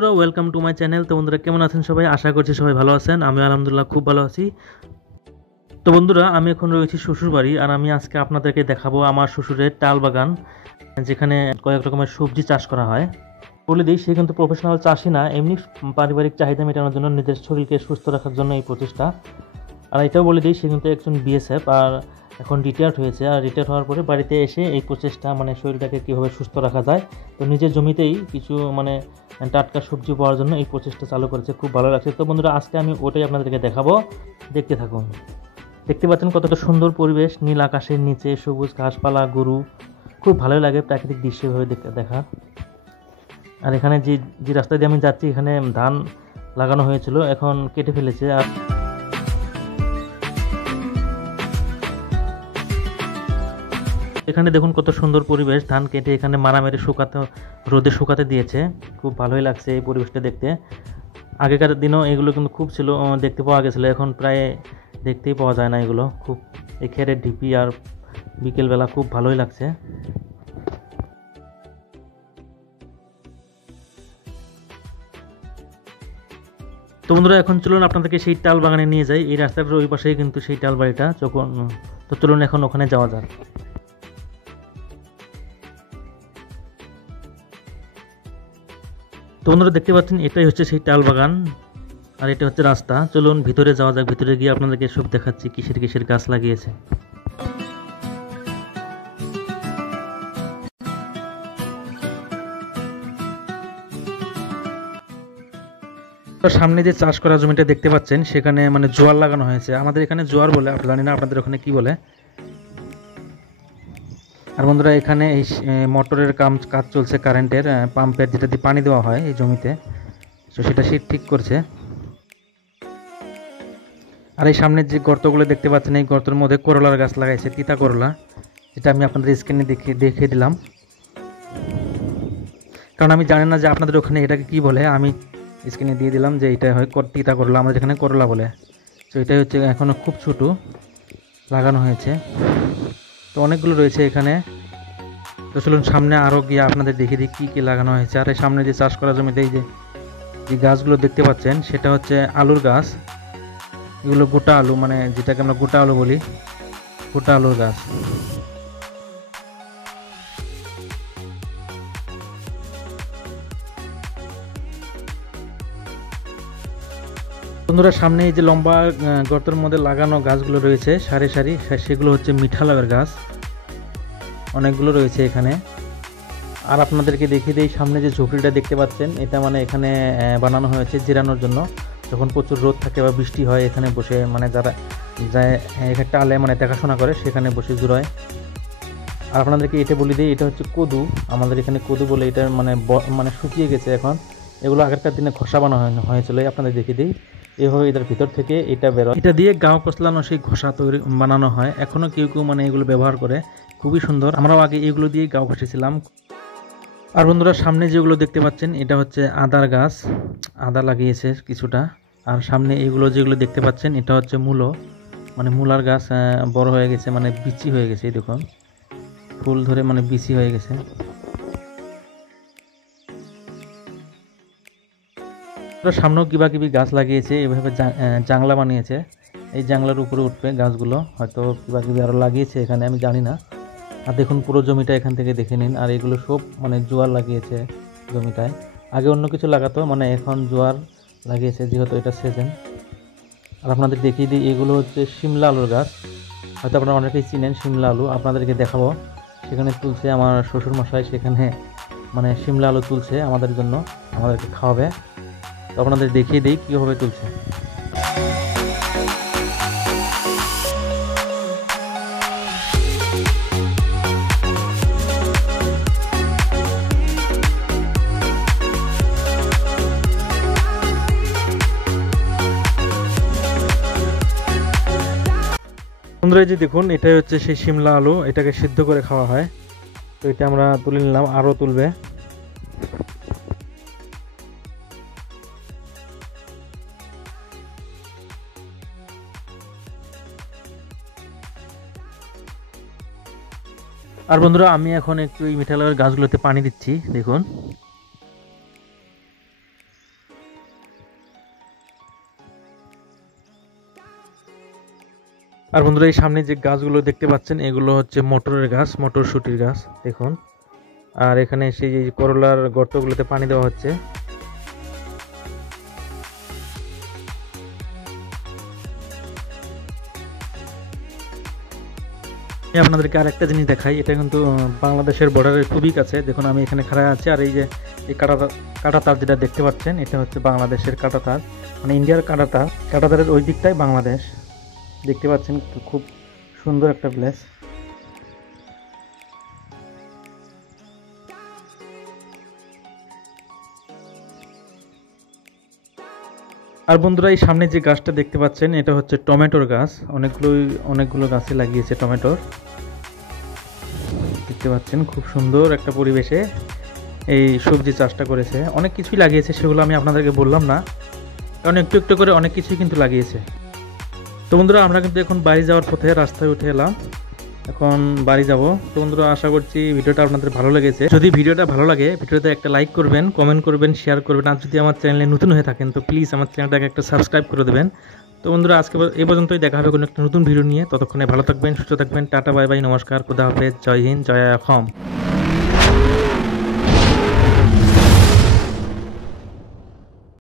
বন্ধুরা welcome to my channel. তো বন্ধুরা কেমন আছেন সবাই? আশা করছি সবাই ভালো আছেন। আমি আলহামদুলিল্লাহ খুব ভালো আছি। তো বন্ধুরা আমি এখন রয়েছি শ্বশুর বাড়ি, আর আমি আজকে আপনাদেরকে দেখাবো আমার শ্বশুরের তাল বাগান, যেখানে কয়েক রকমের সবজি চাষ করা হয়। বলে দিই, সে কিন্তু প্রফেশনাল চাষি না, এমনি পারিবারিক চাহিদা মেটানোর জন্য, নিজের শরীরকে সুস্থ রাখার জন্য এই প্রচেষ্টা। আর এটাও বলে দিই, সে কিন্তু একজন বিএসএফ, আর এখন রিটায়ার্ড হয়েছে। আর রিটায়ার্ড হওয়ার পরে বাড়িতে এসে এই প্রচেষ্টা, মানে শরীরটাকে কীভাবে সুস্থ রাখা যায়, তো নিজের জমিতেই কিছু টাটকা সবজি পাওয়ার জন্য এই প্রচেষ্টা চালু করেছে। খুব ভালো লাগছে। তো বন্ধুরা আজকে আমি ওটাই আপনাদেরকে দেখাবো, দেখতে থাকুন। দেখতে পাচ্ছেন কতটা সুন্দর পরিবেশ, নীল আকাশের নিচে সবুজ ঘাসপালা, গরু, খুব ভালোই লাগে প্রাকৃতিক দৃশ্য এভাবে দেখা। আর এখানে যে রাস্তা দিয়ে আমি যাচ্ছি, এখানে ধান লাগানো হয়েছিল, এখন কেটে ফেলেছে। আর এখানে দেখুন কত সুন্দর পরিবেশ, ধান কেটে এখানে মারামারি রোদে শুকাতে দিয়েছে। খুব ভালোই লাগছে এই পরিবেশটা দেখতে। আগেকার দিনও এগুলো কিন্তু খুব ছিল, দেখতে পাওয়া গেছিলো, এখন প্রায় দেখতেই পাওয়া যায় না এগুলো। খুব এই খেরের ঢিপি আর বিকেলবেলা খুব ভালোই লাগছে। তো বন্ধুরা এখন চলুন আপনাদেরকে সেই তাল বাগানে নিয়ে যাই। এই রাস্তাটার ওই পাশেই কিন্তু সেই তাল বাড়িটা। তো চলুন এখন ওখানে যাওয়া যাক। তো বন্ধুরা দেখতে পাচ্ছেন এটাই হচ্ছে সেই তাল বাগান, আর এটা হচ্ছে রাস্তা। চলুন ভিতরে যাওয়া যাক। ভিতরে গিয়ে আপনাদেরকে সব দেখাচ্ছি কিসের কিসের গাছ লাগিয়েছে। সামনে যে চাষ করা জমিটা দেখতে পাচ্ছেন, সেখানে জোয়ার লাগানো হয়েছে। আমাদের এখানে জোয়ার বলে, জানি না আপনাদের ওখানে কি বলে। আর বন্ধুরা এখানে এই মোটরের কাজ চলছে, কারেন্টের পাম্পের, যেটা দিয়ে পানি দেওয়া হয় এই জমিতে, তো সেটা সে ঠিক করছে। আর এই সামনের যে গর্তগুলো দেখতে পাচ্ছেন, এই গর্তের মধ্যে করলার গাছ লাগাইছে, তিতা করলা, যেটা আমি আপনাদের স্ক্রিনে দেখিয়ে দিলাম। কারণ আমি জানি না যে আপনাদের ওখানে এটাকে কি বলে, আমি স্ক্রিনে দিয়ে দিলাম যে এটা হয় তিতা করলা, আমাদের এখানে করলা বলে। তো এটাই হচ্ছে এখনও খুব ছোটো লাগানো হয়েছে, তো অনেকগুলো রয়েছে এখানে। তো চলুন সামনে আরও গিয়ে আপনাদের দেখিয়ে দিই কী কী লাগানো হয়েছে। আর এই সামনে যে চাষ করা জমিতে এই যে গাছগুলো দেখতে পাচ্ছেন, সেটা হচ্ছে আলুর গাছ। এগুলো গোটা আলু, যেটাকে আমরা গোটা আলু বলি, গোটা আলুর গাছ। বন্ধুরা সামনে এই যে লম্বা গর্তের মধ্যে লাগানো গাছগুলো রয়েছে সারি সারি, সেগুলো হচ্ছে মিঠা লাউয়ের গাছ, অনেকগুলো রয়েছে এখানে। আর আপনাদেরকে দেখিয়ে দিই, সামনে যে ঝুপড়িটা দেখতে পাচ্ছেন, এটা এখানে বানানো হয়েছে জিরানোর জন্য। যখন প্রচুর রোদ থাকে বা বৃষ্টি হয়, এখানে বসে যারা যায় এখানে টালে দেখাশোনা করে, সেখানে বসে জুড়ায়। আর আপনাদেরকে এটা বলে দিই, এটা হচ্ছে কদু, আমাদের এখানে কদু বলে। এটা শুকিয়ে গেছে এখন, এগুলো আগেরকার দিনে ঘষা বানানো হয়েছিল। আপনাদের দেখিয়ে দিই, এভাবে এটার ভিতর থেকে এটা বেরোয়, এটা দিয়ে গাও কচলানো সেই ঘষা বানানো হয়। এখনও কেউ কেউ এগুলো ব্যবহার করে, খুবই সুন্দর। আমরাও আগে এগুলো দিয়ে গাও ঘষেছিলাম। আর বন্ধুরা সামনে যেগুলো দেখতে পাচ্ছেন, এটা হচ্ছে আদার গাছ, আদা লাগিয়েছে কিছুটা। আর সামনে এগুলো যেগুলো দেখতে পাচ্ছেন, এটা হচ্ছে মূলার গাছ, বড় হয়ে গেছে, বিচি হয়ে গেছে। এই দেখুন ফুল ধরে বিচি হয়ে গেছে। সামনেও কিবাকিবি গাছ লাগিয়েছে, এভাবে জাংলা বানিয়েছে। এই জাংলার উপরে উঠবে গাছগুলো, হয়তো কিবাকিবি আরও লাগিয়েছে এখানে, আমি জানি না। আর দেখুন পুরো জমিটা এখান থেকে দেখে নিন। আর এগুলো সব জোয়ার লাগিয়েছে জমিটায়। আগে অন্য কিছু লাগাতো, এখন জোয়ার লাগিয়েছে, যেহেতু এটা সিজন। আর আপনাদের দেখিয়ে দিই, এগুলো হচ্ছে শিমলা আলুর গাছ, হয়তো আপনারা অনেকেই চিনেন শিমলা আলু। আপনাদেরকে দেখাবো, সেখানে তুলছে আমার শ্বশুরমশাই, সেখানে শিমলা আলু তুলছে আমাদের জন্য, আমাদেরকে খাওয়াবে। তো আপনাদের দেখিয়ে দিই কীভাবে তুলছে। বন্ধুরা যে দেখুন, এটাই হচ্ছে সেই শিমলা আলু, এটাকে সিদ্ধ করে খাওয়া হয়। তো এটা আমরা তুলে নিলাম, আরও তুলবে। আর বন্ধুরা আমি এখন একটু এই মিঠালাউয়ের গাছগুলোতে পানি দিচ্ছি, দেখুন। আর বন্ধুরা এই সামনে যে গাছগুলো দেখতে পাচ্ছেন এগুলো হচ্ছে মটরের গাছ, মটরশুটির গাছ দেখুন। আর এখানে সেই করলার গর্তগুলোতে পানি দেওয়া হচ্ছে। আমি আপনাদেরকে আরেকটা জিনিস দেখাই, এটা কিন্তু বাংলাদেশের বর্ডারের খুবই কাছে। দেখুন আমি এখানে খাড়া আছি, আর এই যে এই কাঁটা তার যেটা দেখতে পাচ্ছেন এটা হচ্ছে বাংলাদেশের কাঁটা তার, মানে ইন্ডিয়ার কাঁটা তারের ওই দিকটাই বাংলাদেশ। দেখতে পাচ্ছেন খুব সুন্দর একটা প্লেস। আর বন্ধুরা এই সামনে যে গাছটা দেখতে পাচ্ছেন এটা হচ্ছে টমেটোর গাছ, অনেকগুলো গাছে লাগিয়েছে টমেটোর। দেখতে পাচ্ছেন খুব সুন্দর একটা পরিবেশে এই সবজি চাষটা করেছে। অনেক কিছুই লাগিয়েছে, সেগুলো আমি আপনাদেরকে বললাম না, কারণ একটু একটু করে অনেক কিছুই কিন্তু লাগিয়েছে। তো বন্ধুরা আমরা কিন্তু এখন বাড়ি যাওয়ার পথে রাস্তায় উঠে এলাম, এখন বাড়ি যাব। তো বন্ধুরা আশা করছি ভিডিওটা আপনাদের ভালো লেগেছে। যদি ভিডিওটা ভালো লাগে ভিডিওতে একটা লাইক করবেন, কমেন্ট করবেন, শেয়ার করবেন। আর যদি আমার চ্যানেলে নতুন হয়ে থাকেন তো প্লিজ আমার চ্যানেলটাকে একটা সাবস্ক্রাইব করে দেবেন। তো বন্ধুরা আজকে এই পর্যন্তই, দেখা হবে কোনো একটা নতুন ভিডিও নিয়ে। ততক্ষণে ভালো থাকবেন, সুস্থ থাকবেন। টাটা, বাই বাই, নমস্কার, খুদা হাফেজ, জয় হিন্দ, জয় অসম।